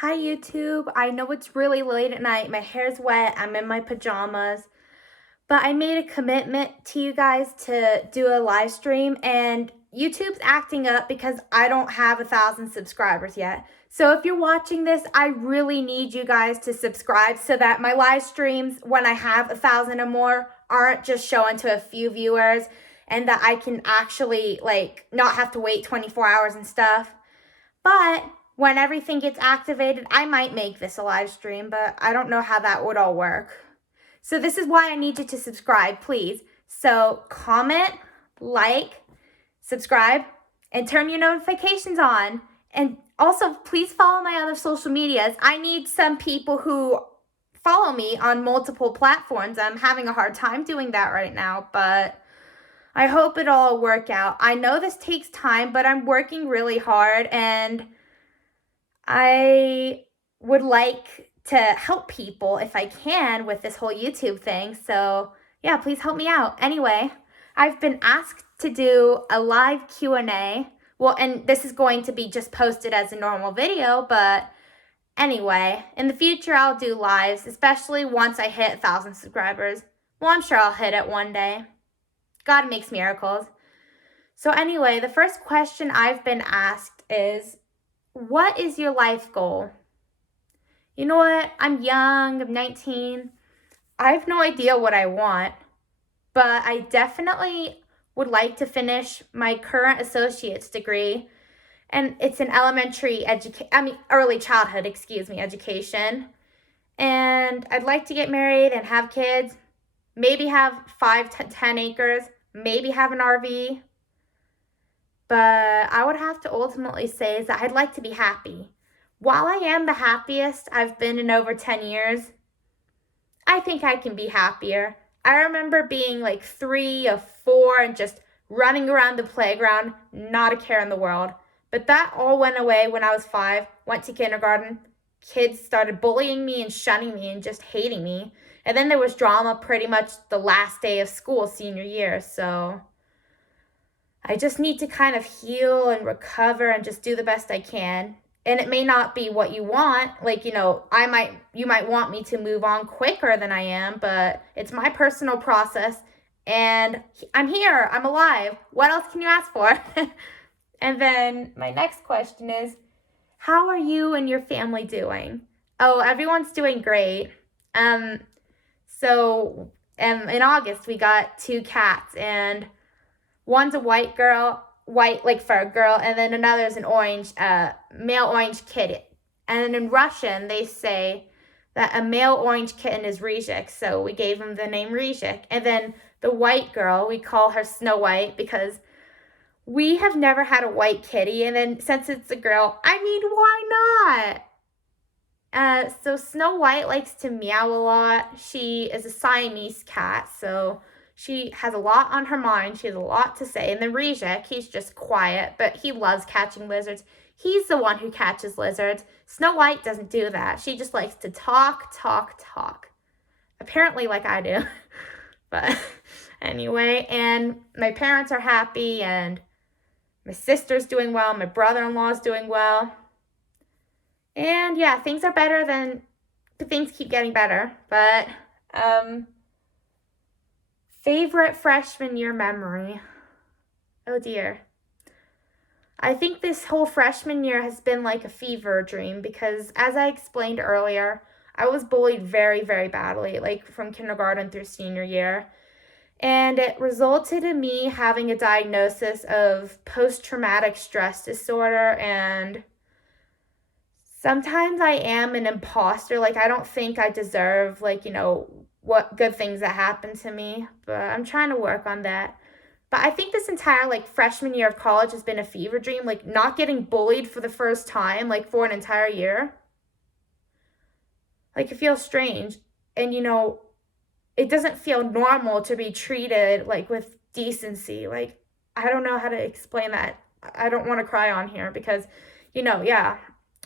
Hi YouTube. I know it's really late at night. My hair's wet. I'm in my pajamas. But I made a commitment to you guys to do a live stream, and YouTube's acting up because I don't have 1,000 subscribers yet. So if you're watching this, I really need you guys to subscribe so that my live streams, when I have 1,000 or more, aren't just showing to a few viewers, and that I can actually not have to wait 24 hours and stuff. But when everything gets activated, I might make this a live stream, but I don't know how that would all work. So this is why I need you to subscribe, please. So comment, like, subscribe, and turn your notifications on. And also, please follow my other social medias. I need some people who follow me on multiple platforms. I'm having a hard time doing that right now, but I hope it'll all work out. I know this takes time, but I'm working really hard, and I would like to help people if I can with this whole YouTube thing. So yeah, please help me out. Anyway, I've been asked to do a live Q&A. Well, and this is going to be just posted as a normal video, but anyway, in the future I'll do lives, especially once I hit 1,000 subscribers. Well, I'm sure I'll hit it one day. God makes miracles. So anyway, the first question I've been asked is, what is your life goal? You know what? I'm young, I'm 19. I have no idea what I want, but I definitely would like to finish my current associate's degree. And it's an early childhood, education. And I'd like to get married and have kids, maybe have 5 to 10 acres, maybe have an RV. But I would have to ultimately say is that I'd like to be happy. While I am the happiest I've been in over 10 years, I think I can be happier. I remember being like 3 or 4 and just running around the playground, not a care in the world. But that all went away when I was 5, went to kindergarten. Kids started bullying me and shunning me and just hating me. And then there was drama pretty much the last day of school, senior year. So I just need to kind of heal and recover and just do the best I can. And it may not be what you want. You might want me to move on quicker than I am, but it's my personal process, and I'm here, I'm alive. What else can you ask for? And then my next question is, how are you and your family doing? Oh, everyone's doing great. So in August, we got 2 cats, and one's a white fur girl, and then another is an orange, male orange kitten. And in Russian, they say that a male orange kitten is Rizhik, so we gave him the name Rizhik. And then the white girl, we call her Snow White because we have never had a white kitty, and then since it's a girl, why not? So Snow White likes to meow a lot. She is a Siamese cat, so she has a lot on her mind. She has a lot to say. And then Rizhik, he's just quiet, but he loves catching lizards. He's the one who catches lizards. Snow White doesn't do that. She just likes to talk. Apparently like I do. But anyway, and my parents are happy, and my sister's doing well. My brother-in-law's doing well. And yeah, things keep getting better. But, favorite freshman year memory. Oh dear. I think this whole freshman year has been like a fever dream because, as I explained earlier, I was bullied very, very badly, like from kindergarten through senior year. And it resulted in me having a diagnosis of post-traumatic stress disorder, and sometimes I am an imposter. Like, I don't think I deserve, what good things that happen to me, but I'm trying to work on that. But I think this entire, freshman year of college has been a fever dream, not getting bullied for the first time, for an entire year. It feels strange. And, it doesn't feel normal to be treated, with decency. I don't know how to explain that. I don't want to cry on here because, yeah,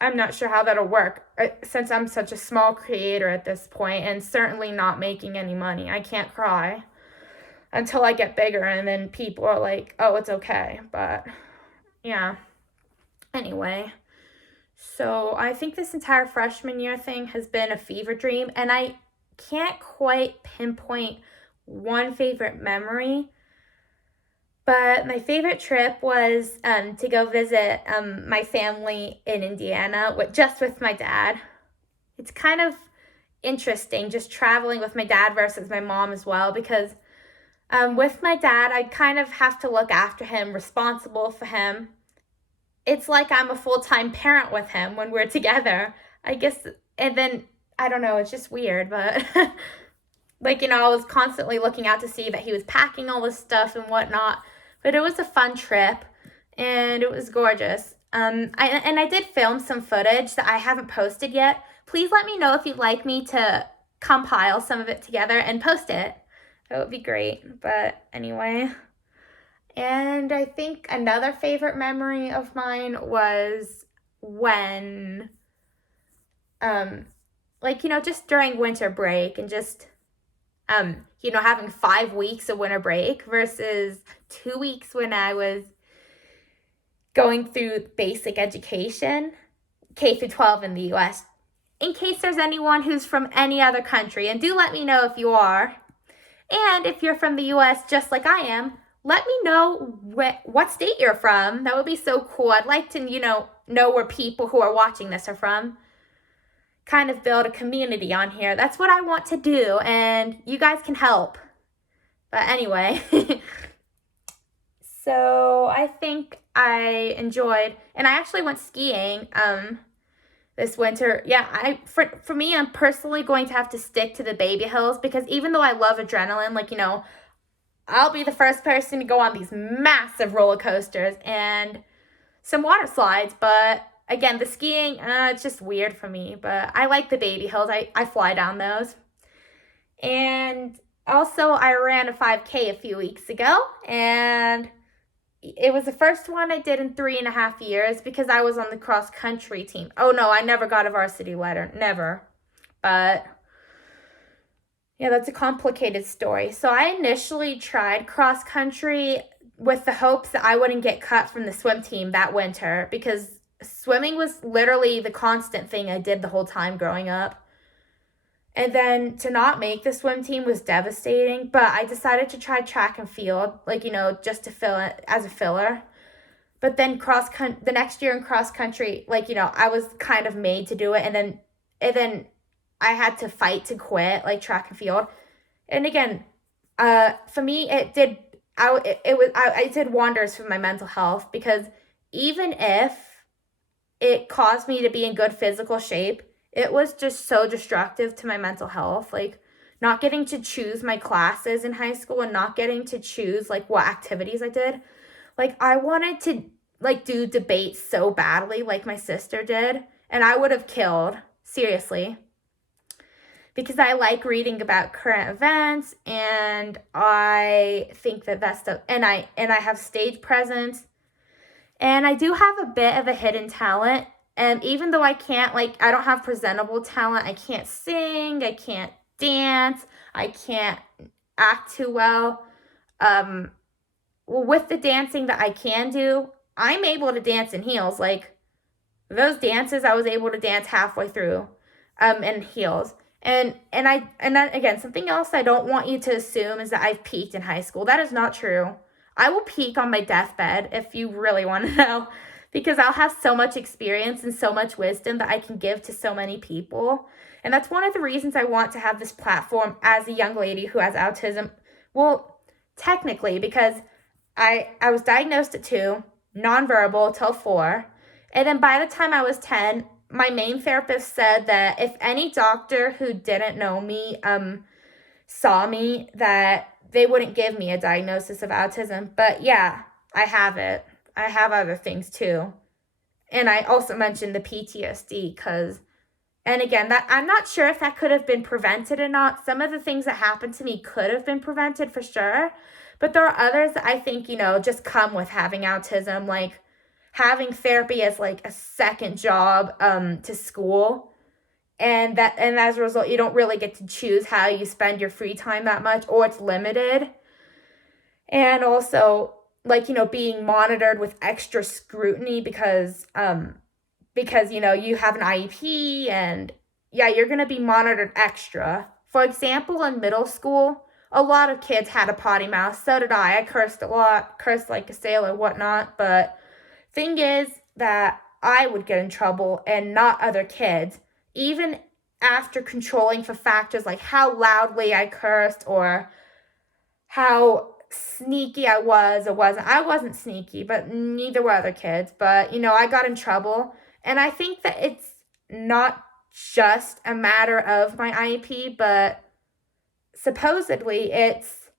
I'm not sure how that'll work since I'm such a small creator at this point and certainly not making any money. I can't cry until I get bigger, and then people are like, oh, it's okay. But yeah, anyway. So I think this entire freshman year thing has been a fever dream, and I can't quite pinpoint one favorite memory. But my favorite trip was to go visit my family in Indiana just with my dad. It's kind of interesting just traveling with my dad versus my mom as well, because with my dad, I kind of have to look after him, responsible for him. It's like I'm a full-time parent with him when we're together, I guess. And then, I don't know, it's just weird, but like, I was constantly looking out to see that he was packing all this stuff and whatnot. But it was a fun trip, and it was gorgeous. I did film some footage that I haven't posted yet. Please let me know if you'd like me to compile some of it together and post it. That would be great. But anyway, and I think another favorite memory of mine was when, just during winter break and just having 5 weeks of winter break versus 2 weeks when I was going through basic education, K through 12 in the US. In case there's anyone who's from any other country, and do let me know if you are. And if you're from the US just like I am, let me know what state you're from. That would be so cool. I'd like to, know where people who are watching this are from. Kind of build a community on here. That's what I want to do, and you guys can help. But anyway, so I think I enjoyed, and I actually went skiing this winter. Yeah, for me, I'm personally going to have to stick to the baby hills, because even though I love adrenaline, I'll be the first person to go on these massive roller coasters and some water slides, but again, the skiing, it's just weird for me, but I like the baby hills. I fly down those. And also, I ran a 5K a few weeks ago, and it was the first one I did in 3.5 years because I was on the cross country team. Oh no, I never got a varsity letter, never. But yeah, that's a complicated story. So I initially tried cross country with the hopes that I wouldn't get cut from the swim team that winter, because swimming was literally the constant thing I did the whole time growing up. And then to not make the swim team was devastating, but I decided to try track and field, just to fill it as a filler. But then the next year in cross country, I was kind of made to do it, and then I had to fight to quit, like track and field. And again, for me, it did wonders for my mental health, because even if it caused me to be in good physical shape, it was just so destructive to my mental health. Like, not getting to choose my classes in high school and not getting to choose, what activities I did. Like, I wanted to, do debates so badly like my sister did, and I would have killed, seriously. Because I like reading about current events, and I think that stuff, and I have stage presence. And I do have a bit of a hidden talent. And even though I can't, I don't have presentable talent, I can't sing, I can't dance, I can't act too well. With the dancing that I can do, I'm able to dance in heels. Those dances, I was able to dance halfway through in heels. And again, something else I don't want you to assume is that I've peaked in high school. That is not true. I will peak on my deathbed if you really want to know, because I'll have so much experience and so much wisdom that I can give to so many people. And that's one of the reasons I want to have this platform as a young lady who has autism. Well, technically, because I was diagnosed at 2, nonverbal till 4. And then by the time I was 10, my main therapist said that if any doctor who didn't know me saw me, that they wouldn't give me a diagnosis of autism. But yeah, I have it. I have other things too. And I also mentioned the PTSD and again, that I'm not sure if that could have been prevented or not. Some of the things that happened to me could have been prevented for sure. But there are others that I think, just come with having autism, like having therapy as a second job to school. And as a result, you don't really get to choose how you spend your free time that much, or it's limited. And also, being monitored with extra scrutiny because because, you have an IEP and yeah, you're going to be monitored extra. For example, in middle school, a lot of kids had a potty mouth. So did I. I cursed a lot, cursed like a sailor, whatnot. But thing is that I would get in trouble and not other kids, even after controlling for factors like how loudly I cursed or how sneaky I was or wasn't. I wasn't sneaky, but neither were other kids. But, I got in trouble. And I think that it's not just a matter of my IEP, but supposedly it's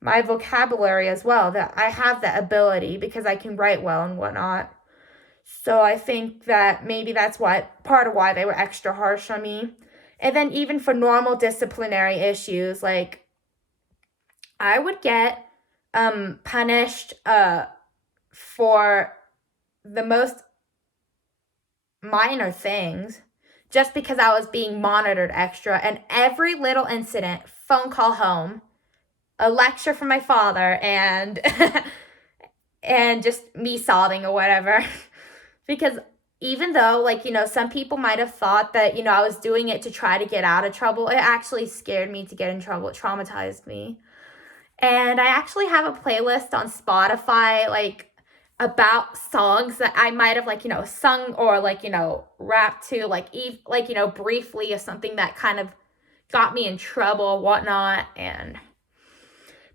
my vocabulary as well, that I have that ability because I can write well and whatnot. So I think that maybe that's part of why they were extra harsh on me. And then even for normal disciplinary issues, like I would get punished for the most minor things just because I was being monitored extra. And every little incident, phone call home, a lecture from my father, and and just me sobbing or whatever. Because even though, some people might have thought that, I was doing it to try to get out of trouble, it actually scared me to get in trouble. It traumatized me. And I actually have a playlist on Spotify, about songs that I might have, sung or, rapped to, briefly or something that kind of got me in trouble, whatnot, and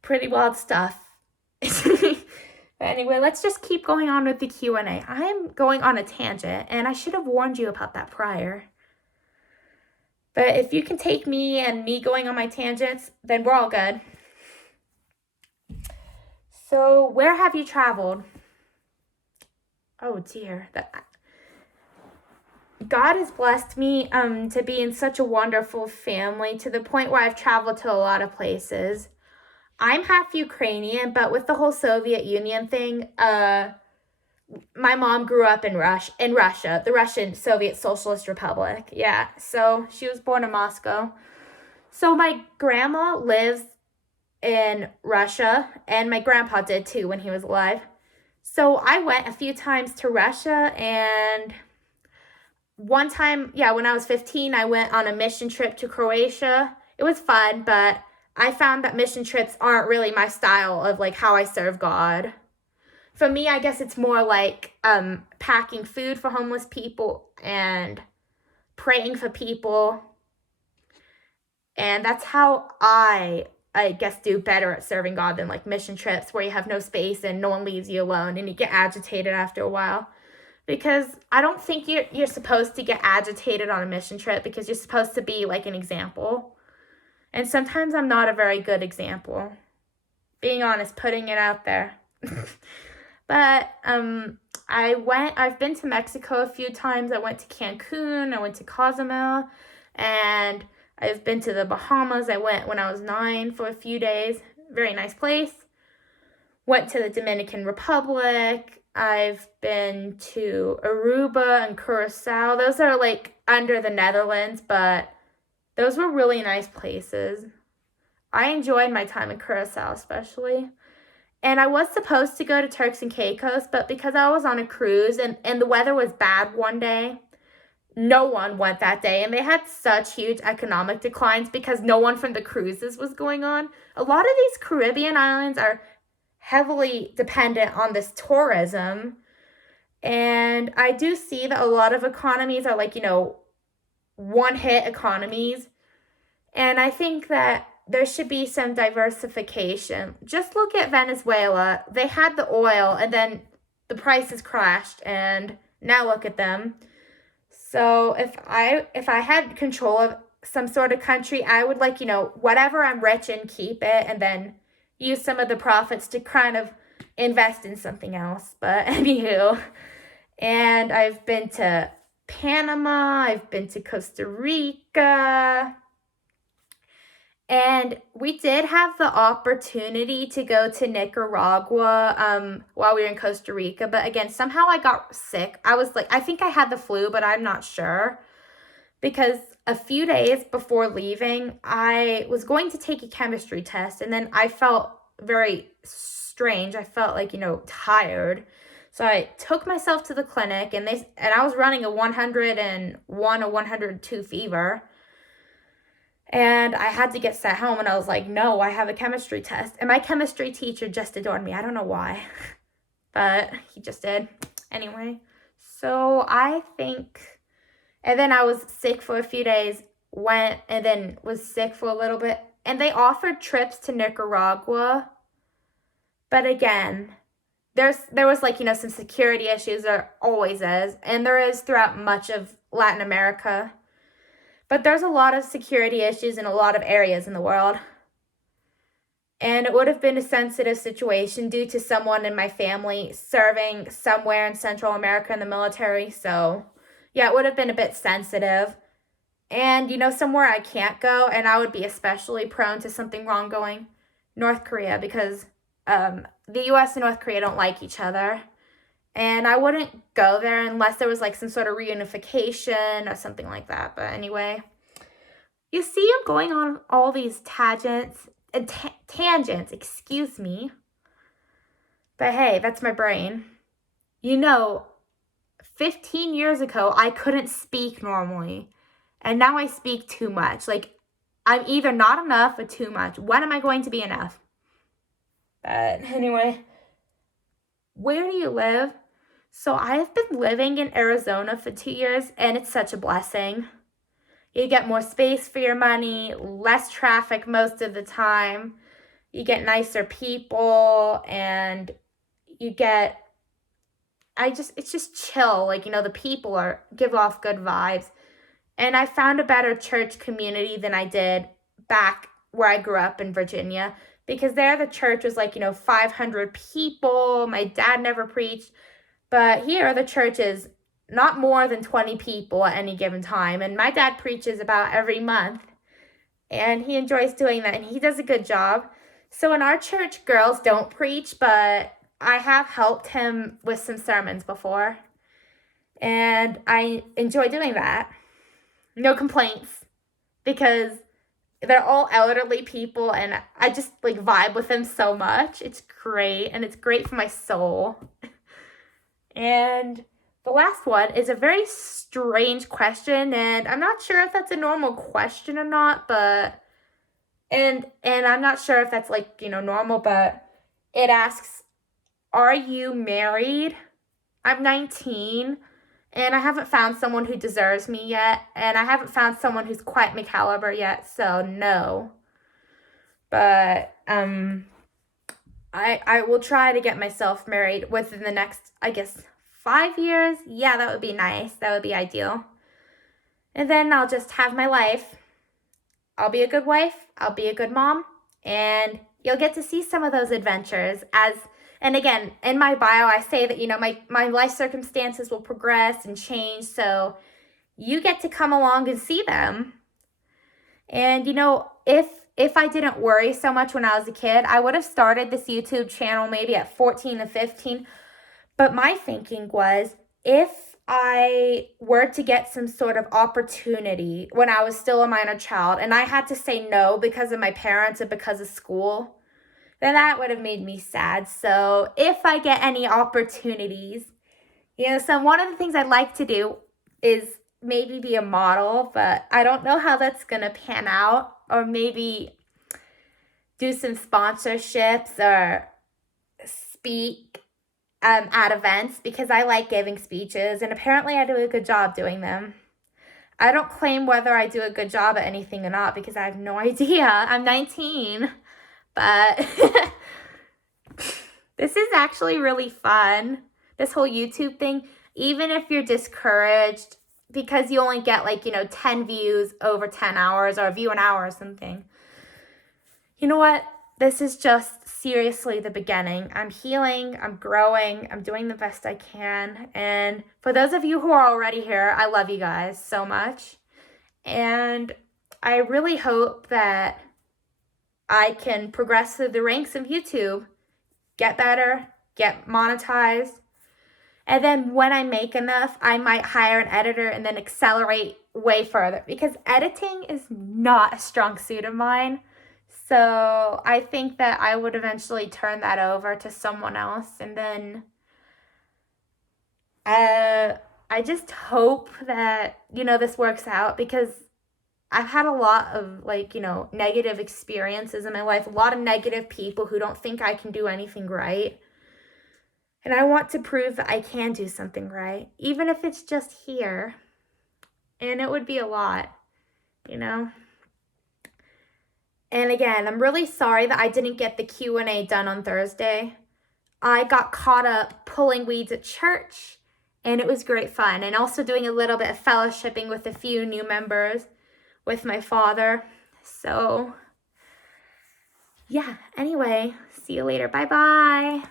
pretty wild stuff. Anyway, let's just keep going on with the Q&A. I'm going on a tangent, and I should have warned you about that prior. But if you can take me and me going on my tangents, then we're all good. So, where have you traveled? Oh dear, God has blessed me to be in such a wonderful family to the point where I've traveled to a lot of places. I'm half Ukrainian, but with the whole Soviet Union thing, my mom grew up in Russia, the Russian Soviet Socialist Republic. Yeah, so she was born in Moscow. So my grandma lives in Russia, and my grandpa did too when he was alive. So I went a few times to Russia, and one time, when I was 15, I went on a mission trip to Croatia. It was fun, but I found that mission trips aren't really my style of how I serve God. For me, I guess it's more like packing food for homeless people and praying for people. And that's how I guess do better at serving God than mission trips where you have no space and no one leaves you alone and you get agitated after a while. Because I don't think you're supposed to get agitated on a mission trip because you're supposed to be an example. And sometimes I'm not a very good example. Being honest, putting it out there. But I've been to Mexico a few times. I went to Cancun, I went to Cozumel, and I've been to the Bahamas. I went when I was 9 for a few days. Very nice place. Went to the Dominican Republic. I've been to Aruba and Curacao. Those are under the Netherlands, but those were really nice places. I enjoyed my time in Curacao especially. And I was supposed to go to Turks and Caicos, but because I was on a cruise and the weather was bad one day, no one went that day. And they had such huge economic declines because no one from the cruises was going on. A lot of these Caribbean islands are heavily dependent on this tourism. And I do see that a lot of economies are one-hit economies. And I think that there should be some diversification. Just look at Venezuela. They had the oil and then the prices crashed and now look at them. So if I had control of some sort of country, I would whatever I'm rich in, keep it and then use some of the profits to kind of invest in something else. But anywho, and I've been to Panama, I've been to Costa Rica, and we did have the opportunity to go to Nicaragua while we were in Costa Rica. But again, somehow I got sick. I think I had the flu, but I'm not sure. Because a few days before leaving, I was going to take a chemistry test. And then I felt very strange. I felt tired. So I took myself to the clinic, and I was running a 101 or 102 fever. And I had to get sent home, and I was like, no, I have a chemistry test. And my chemistry teacher just adored me. I don't know why, but he just did. Anyway, so I think, and then I was sick for a few days, went, and then was sick for a little bit. And they offered trips to Nicaragua. But again, there was like, some security issues. There always is. And there is throughout much of Latin America. But there's a lot of security issues in a lot of areas in the world. And it would have been a sensitive situation due to someone in my family serving somewhere in Central America in the military. So, yeah, it would have been a bit sensitive. And, somewhere I can't go, and I would be especially prone to something wrong going, North Korea, because the U.S. and North Korea don't like each other. And I wouldn't go there unless there was like some sort of reunification or something like that. But anyway, you see, I'm going on all these tangents, excuse me. But hey, that's my brain. 15 years ago, I couldn't speak normally. And now I speak too much. Like, I'm either not enough or too much. When am I going to be enough? But anyway, where do you live? So I've been living in Arizona for 2 years, and it's such a blessing. You get more space for your money, less traffic most of the time. You get nicer people, and it's just chill. Like, the people give off good vibes. And I found a better church community than I did back where I grew up in Virginia, because there the church was like, 500 people. My dad never preached. But here, the church is not more than 20 people at any given time. And my dad preaches about every month. And he enjoys doing that. And he does a good job. So in our church, girls don't preach. But I have helped him with some sermons before. And I enjoy doing that. No complaints. Because they're all elderly people. And I just vibe with them so much. It's great. And it's great for my soul. And the last one is a very strange question, and I'm not sure if that's a normal question or not, but, and I'm not sure if that's normal, but it asks, are you married? I'm 19, and I haven't found someone who deserves me yet, and I haven't found someone who's quite my caliber yet, so no. But, I will try to get myself married within the next, 5 years. Yeah, that would be nice. That would be ideal. And then I'll just have my life. I'll be a good wife. I'll be a good mom. And you'll get to see some of those adventures. And again, in my bio, I say that, my life circumstances will progress and change. So you get to come along and see them. And, if I didn't worry so much when I was a kid, I would have started this YouTube channel maybe at 14 or 15. But my thinking was, if I were to get some sort of opportunity when I was still a minor child, and I had to say no because of my parents or because of school, then that would have made me sad. So if I get any opportunities, so one of the things I'd like to do is maybe be a model, but I don't know how that's going to pan out. Or maybe do some sponsorships or speak at events, because I like giving speeches, and apparently I do a good job doing them. I don't claim whether I do a good job at anything or not, because I have no idea. I'm 19, but this is actually really fun, this whole YouTube thing. Even if you're discouraged because you only get 10 views over 10 hours, or a view an hour or something. You know what? This is just seriously the beginning. I'm healing, I'm growing, I'm doing the best I can. And for those of you who are already here, I love you guys so much. And I really hope that I can progress through the ranks of YouTube, get better, get monetized. And then when I make enough, I might hire an editor and then accelerate way further, because editing is not a strong suit of mine. So I think that I would eventually turn that over to someone else, and then I just hope that, this works out, because I've had a lot of, like, negative experiences in my life, a lot of negative people who don't think I can do anything right. And I want to prove that I can do something right, even if it's just here. And it would be a lot, you know? And again, I'm really sorry that I didn't get the Q&A done on Thursday. I got caught up pulling weeds at church, and it was great fun. And also doing a little bit of fellowshipping with a few new members with my father. So, yeah, anyway, see you later. Bye-bye.